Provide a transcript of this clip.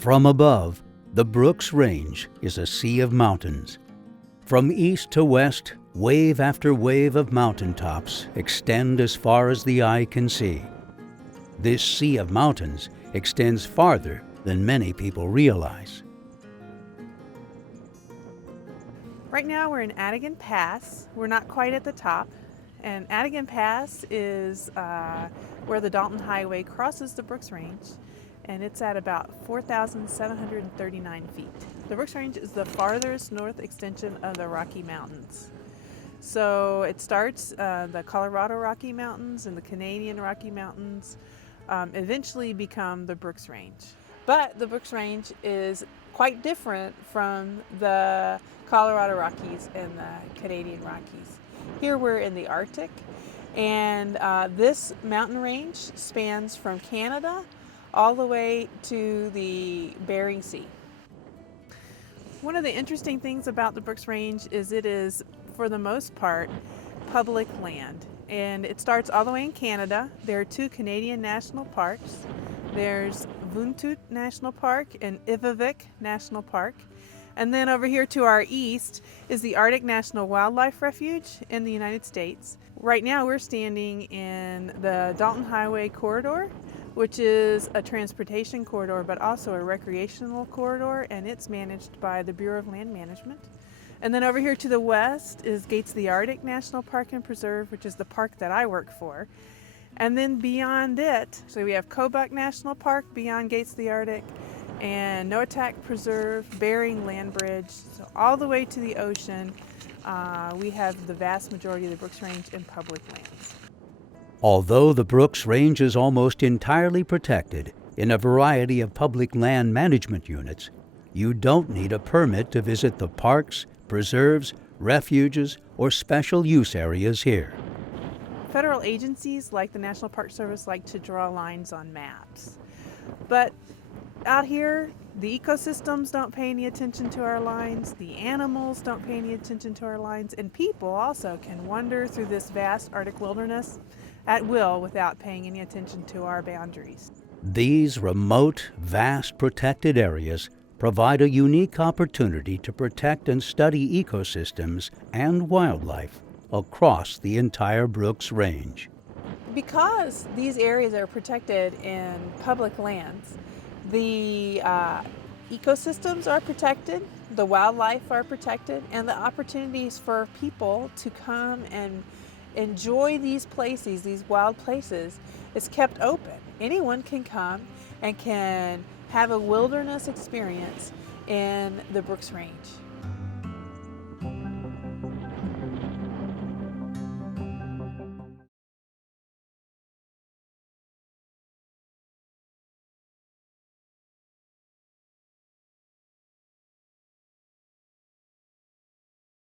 From above, the Brooks Range is a sea of mountains. From east to west, wave after wave of mountaintops extend as far as the eye can see. This sea of mountains extends farther than many people realize. Right now we're in Adigan Pass. We're not quite at the top. And Adigan Pass is where the Dalton Highway crosses the Brooks Range, and it's at about 4,739 feet. The Brooks Range is the farthest north extension of the Rocky Mountains. So it starts the Colorado Rocky Mountains and the Canadian Rocky Mountains eventually become the Brooks Range. But the Brooks Range is quite different from the Colorado Rockies and the Canadian Rockies. Here we're in the Arctic, and this mountain range spans from Canada all the way to the Bering Sea. One of the interesting things about the Brooks Range is it is, for the most part, public land. And it starts all the way in Canada. There are two Canadian national parks. There's Vuntut National Park and Ivavik National Park. And then over here to our east is the Arctic National Wildlife Refuge in the United States. Right now we're standing in the Dalton Highway corridor, which is a transportation corridor but also a recreational corridor, and it's managed by the Bureau of Land Management. And then over here to the west is Gates of the Arctic National Park and Preserve, which is the park that I work for. And then beyond it, so we have Kobuk National Park beyond Gates of the Arctic, and Noatak Preserve, Bering Land Bridge. So all the way to the ocean, we have the vast majority of the Brooks Range in public lands. Although the Brooks Range is almost entirely protected in a variety of public land management units, you don't need a permit to visit the parks, preserves, refuges, or special use areas here. Federal agencies like the National Park Service like to draw lines on maps. But out here, the ecosystems don't pay any attention to our lines, the animals don't pay any attention to our lines, and people also can wander through this vast Arctic wilderness at will without paying any attention to our boundaries. These remote, vast protected areas provide a unique opportunity to protect and study ecosystems and wildlife across the entire Brooks Range. Because these areas are protected in public lands, the ecosystems are protected, the wildlife are protected, and the opportunities for people to come and enjoy these places, these wild places, is kept open. Anyone can come and can have a wilderness experience in the Brooks Range.